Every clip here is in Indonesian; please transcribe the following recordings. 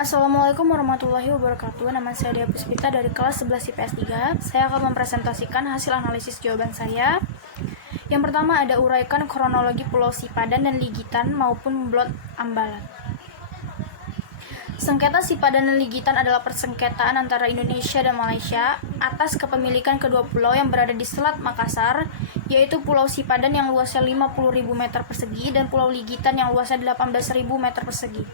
Assalamualaikum warahmatullahi wabarakatuh. Nama saya Dea Puspita dari kelas 11 IPS 3. Saya akan mempresentasikan hasil analisis jawaban saya. Yang pertama ada uraikan kronologi Pulau Sipadan dan Ligitan maupun Blot Ambalat. Sengketa Sipadan dan Ligitan adalah persengketaan antara Indonesia dan Malaysia atas kepemilikan kedua pulau yang berada di Selat Makassar, yaitu Pulau Sipadan yang luasnya 50.000 meter persegi dan Pulau Ligitan yang luasnya 18.000 meter persegi.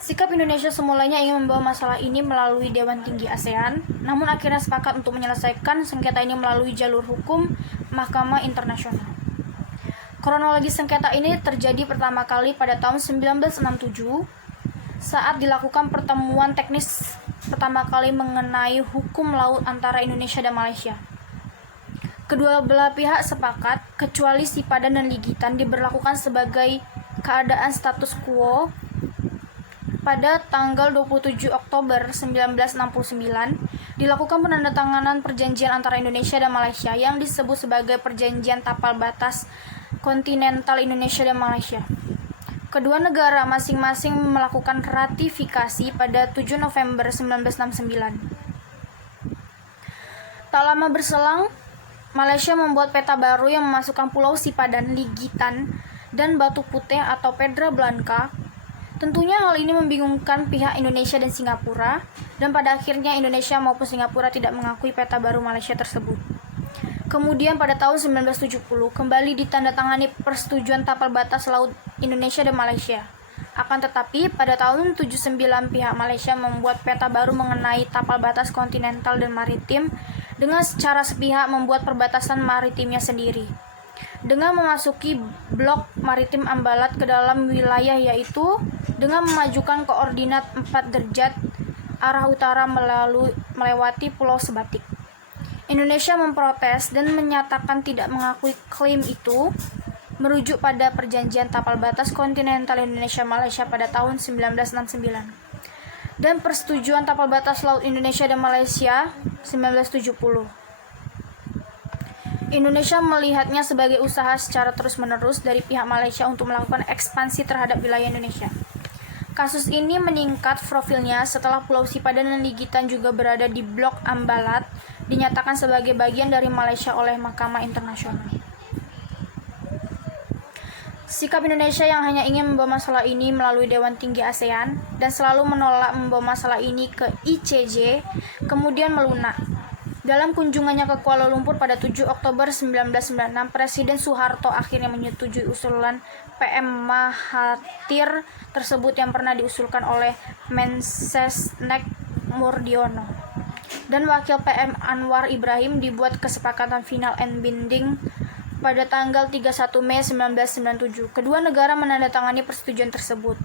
Sikap Indonesia semulanya ingin membawa masalah ini melalui Dewan Tinggi ASEAN, namun akhirnya sepakat untuk menyelesaikan sengketa ini melalui jalur hukum Mahkamah Internasional. Kronologi sengketa ini terjadi pertama kali pada tahun 1967 saat dilakukan pertemuan teknis pertama kali mengenai hukum laut antara Indonesia dan Malaysia. Kedua belah pihak sepakat, kecuali Sipadan dan Ligitan diberlakukan sebagai keadaan status quo. Pada tanggal 27 Oktober 1969, dilakukan penandatanganan perjanjian antara Indonesia dan Malaysia yang disebut sebagai Perjanjian Tapal Batas Kontinental Indonesia dan Malaysia. Kedua negara masing-masing melakukan ratifikasi pada 7 November 1969. Tak lama berselang, Malaysia membuat peta baru yang memasukkan Pulau Sipadan, Ligitan, dan Batu Putih atau Pedra Blanca. Tentunya hal ini membingungkan pihak Indonesia dan Singapura, dan pada akhirnya Indonesia maupun Singapura tidak mengakui peta baru Malaysia tersebut. Kemudian pada tahun 1970 kembali ditandatangani persetujuan tapal batas laut Indonesia dan Malaysia. Akan tetapi pada tahun 79 pihak Malaysia membuat peta baru mengenai tapal batas kontinental dan maritim dengan secara sepihak membuat perbatasan maritimnya sendiri. Dengan memasuki blok maritim Ambalat ke dalam wilayah, yaitu dengan memajukan koordinat 4 derajat arah utara melewati Pulau Sebatik. Indonesia memprotes dan menyatakan tidak mengakui klaim itu, merujuk pada Perjanjian Tapal Batas Kontinental Indonesia-Malaysia pada tahun 1969 dan Persetujuan Tapal Batas Laut Indonesia dan Malaysia 1970. Indonesia melihatnya sebagai usaha secara terus-menerus dari pihak Malaysia untuk melakukan ekspansi terhadap wilayah Indonesia. Kasus ini meningkat profilnya setelah Pulau Sipadan dan Ligitan juga berada di Blok Ambalat, dinyatakan sebagai bagian dari Malaysia oleh Mahkamah Internasional. Sikap Indonesia yang hanya ingin membawa masalah ini melalui Dewan Tinggi ASEAN dan selalu menolak membawa masalah ini ke ICJ, kemudian melunak. Dalam kunjungannya ke Kuala Lumpur pada 7 Oktober 1996, Presiden Soeharto akhirnya menyetujui usulan PM Mahathir tersebut yang pernah diusulkan oleh Mensesnek Murdiono. Dan Wakil PM Anwar Ibrahim dibuat kesepakatan final and binding pada tanggal 31 Mei 1997. Kedua negara menandatangani persetujuan tersebut.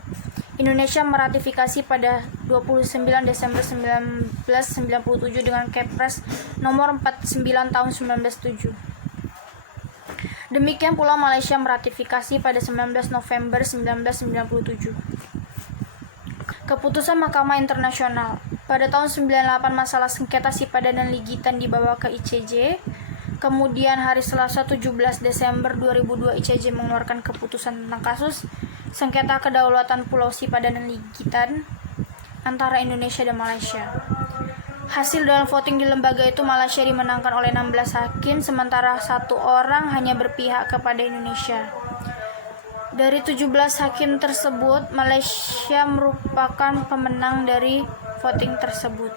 Indonesia meratifikasi pada 29 Desember 1997 dengan Kepres nomor 49 tahun 1907. Demikian pula Malaysia meratifikasi pada 19 November 1997. Keputusan Mahkamah Internasional. Pada tahun 98 masalah sengketa Sipadan dan Ligitan dibawa ke ICJ. Kemudian hari Selasa 17 Desember 2002 ICJ mengeluarkan keputusan tentang kasus sengketa kedaulatan Pulau Sipadan dan Ligitan antara Indonesia dan Malaysia. Hasil dalam voting di lembaga itu Malaysia dimenangkan oleh 16 hakim, sementara 1 orang hanya berpihak kepada Indonesia. Dari 17 hakim tersebut, Malaysia merupakan pemenang dari voting tersebut.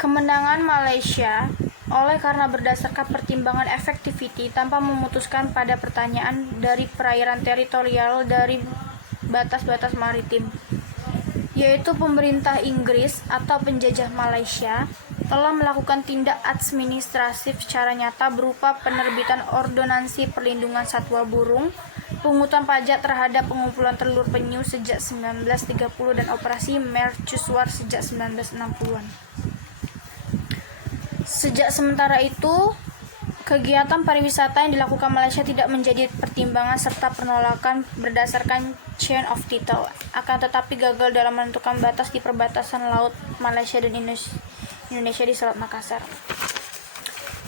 Kemenangan Malaysia oleh karena berdasarkan pertimbangan efektiviti tanpa memutuskan pada pertanyaan dari perairan teritorial dari batas-batas maritim, yaitu pemerintah Inggris atau penjajah Malaysia telah melakukan tindak administratif secara nyata berupa penerbitan ordonansi perlindungan satwa burung, pungutan pajak terhadap pengumpulan telur penyu sejak 1930 dan operasi mercusuar sejak 1960-an. Sejak sementara itu, kegiatan pariwisata yang dilakukan Malaysia tidak menjadi pertimbangan serta penolakan berdasarkan chain of title, akan tetapi gagal dalam menentukan batas di perbatasan laut Malaysia dan Indonesia di Selat Makassar.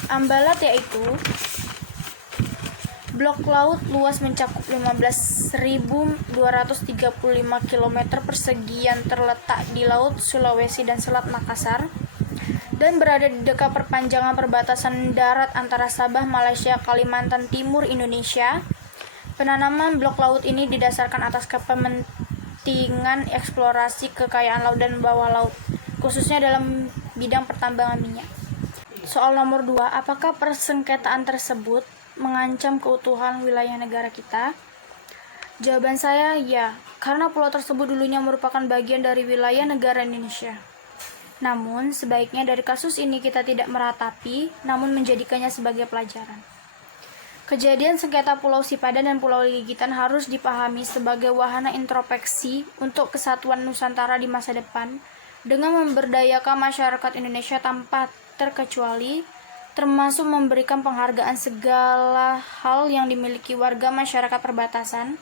Ambalat yaitu Blok laut luas mencakup 15.235 km persegi yang terletak di Laut Sulawesi dan Selat Makassar dan berada di dekat perpanjangan perbatasan darat antara Sabah, Malaysia, Kalimantan Timur, Indonesia. Penanaman blok laut ini didasarkan atas kepentingan eksplorasi kekayaan laut dan bawah laut, khususnya dalam bidang pertambangan minyak. Soal nomor 2, apakah persengketaan tersebut mengancam keutuhan wilayah negara kita? Jawaban saya ya, karena pulau tersebut dulunya merupakan bagian dari wilayah negara Indonesia. Namun, sebaiknya dari kasus ini kita tidak meratapi, namun menjadikannya sebagai pelajaran. Kejadian sengketa Pulau Sipadan dan Pulau Ligitan harus dipahami sebagai wahana introspeksi untuk kesatuan Nusantara di masa depan dengan memberdayakan masyarakat Indonesia tanpa terkecuali, termasuk memberikan penghargaan segala hal yang dimiliki warga masyarakat perbatasan.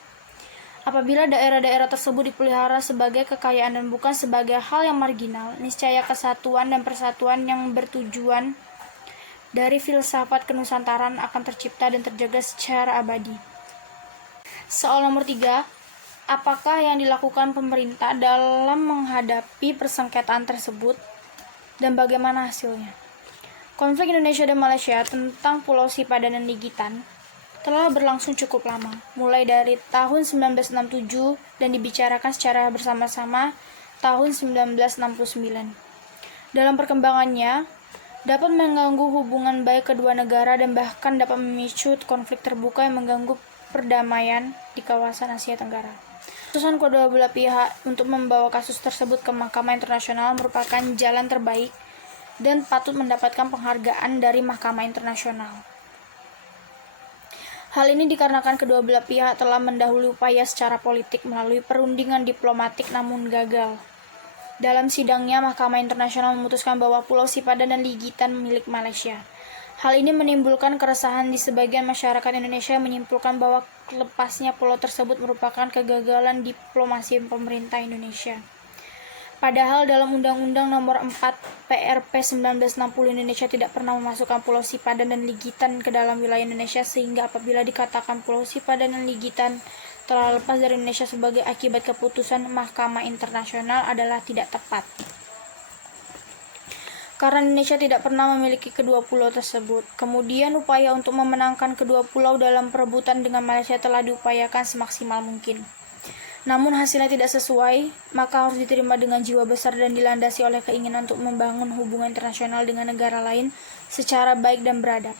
Apabila daerah-daerah tersebut dipelihara sebagai kekayaan dan bukan sebagai hal yang marginal, niscaya kesatuan dan persatuan yang bertujuan dari filsafat kenusantaraan akan tercipta dan terjaga secara abadi. Soal nomor 3, apakah yang dilakukan pemerintah dalam menghadapi persengketaan tersebut dan bagaimana hasilnya? Konflik Indonesia dan Malaysia tentang Pulau Sipadan dan Ligitan telah berlangsung cukup lama, mulai dari tahun 1967 dan dibicarakan secara bersama-sama tahun 1969. Dalam perkembangannya, dapat mengganggu hubungan baik kedua negara dan bahkan dapat memicu konflik terbuka yang mengganggu perdamaian di kawasan Asia Tenggara. Keputusan kedua belah pihak untuk membawa kasus tersebut ke Mahkamah Internasional merupakan jalan terbaik dan patut mendapatkan penghargaan dari Mahkamah Internasional. Hal ini dikarenakan kedua belah pihak telah mendahului upaya secara politik melalui perundingan diplomatik namun gagal. Dalam sidangnya, Mahkamah Internasional memutuskan bahwa Pulau Sipadan dan Ligitan milik Malaysia. Hal ini menimbulkan keresahan di sebagian masyarakat Indonesia yang menyimpulkan bahwa lepasnya pulau tersebut merupakan kegagalan diplomasi pemerintah Indonesia. Padahal dalam Undang-Undang Nomor 4 PRP 1960 Indonesia tidak pernah memasukkan Pulau Sipadan dan Ligitan ke dalam wilayah Indonesia, sehingga apabila dikatakan Pulau Sipadan dan Ligitan telah lepas dari Indonesia sebagai akibat keputusan Mahkamah Internasional adalah tidak tepat. Karena Indonesia tidak pernah memiliki kedua pulau tersebut. Kemudian upaya untuk memenangkan kedua pulau dalam perebutan dengan Malaysia telah diupayakan semaksimal mungkin. Namun hasilnya tidak sesuai, maka harus diterima dengan jiwa besar dan dilandasi oleh keinginan untuk membangun hubungan internasional dengan negara lain secara baik dan beradab.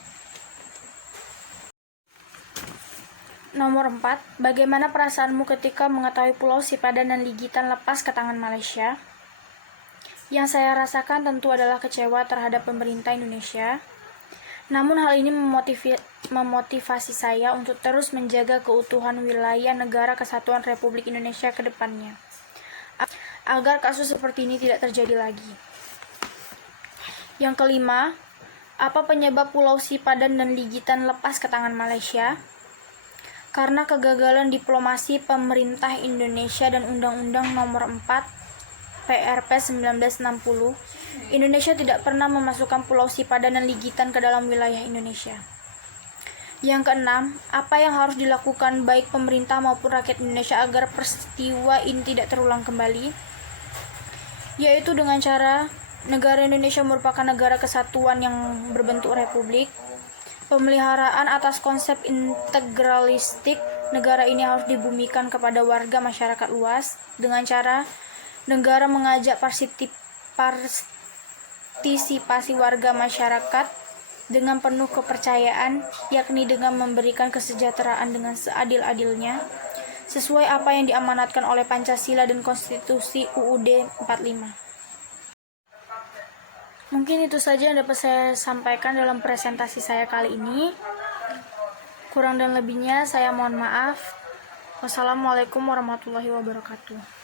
Nomor 4, bagaimana perasaanmu ketika mengetahui Pulau Sipadan dan Ligitan lepas ke tangan Malaysia? Yang saya rasakan tentu adalah kecewa terhadap pemerintah Indonesia. Namun hal ini memotivasi saya untuk terus menjaga keutuhan wilayah negara kesatuan Republik Indonesia ke depannya, agar kasus seperti ini tidak terjadi lagi. Yang kelima, apa penyebab Pulau Sipadan dan Ligitan lepas ke tangan Malaysia? Karena kegagalan diplomasi pemerintah Indonesia dan Undang-Undang Nomor 4 PRP 1960, Indonesia tidak pernah memasukkan Pulau Sipadan dan Ligitan ke dalam wilayah Indonesia. Yang keenam, apa yang harus dilakukan baik pemerintah maupun rakyat Indonesia agar peristiwa ini tidak terulang kembali? Yaitu dengan cara negara Indonesia merupakan negara kesatuan yang berbentuk republik. Pemeliharaan atas konsep integralistik negara ini harus dibumikan kepada warga masyarakat luas dengan cara negara mengajak partisipasi warga masyarakat dengan penuh kepercayaan, yakni dengan memberikan kesejahteraan dengan seadil-adilnya, sesuai apa yang diamanatkan oleh Pancasila dan Konstitusi UUD 45. Mungkin itu saja yang dapat saya sampaikan dalam presentasi saya kali ini. Kurang dan lebihnya saya mohon maaf. Wassalamualaikum warahmatullahi wabarakatuh.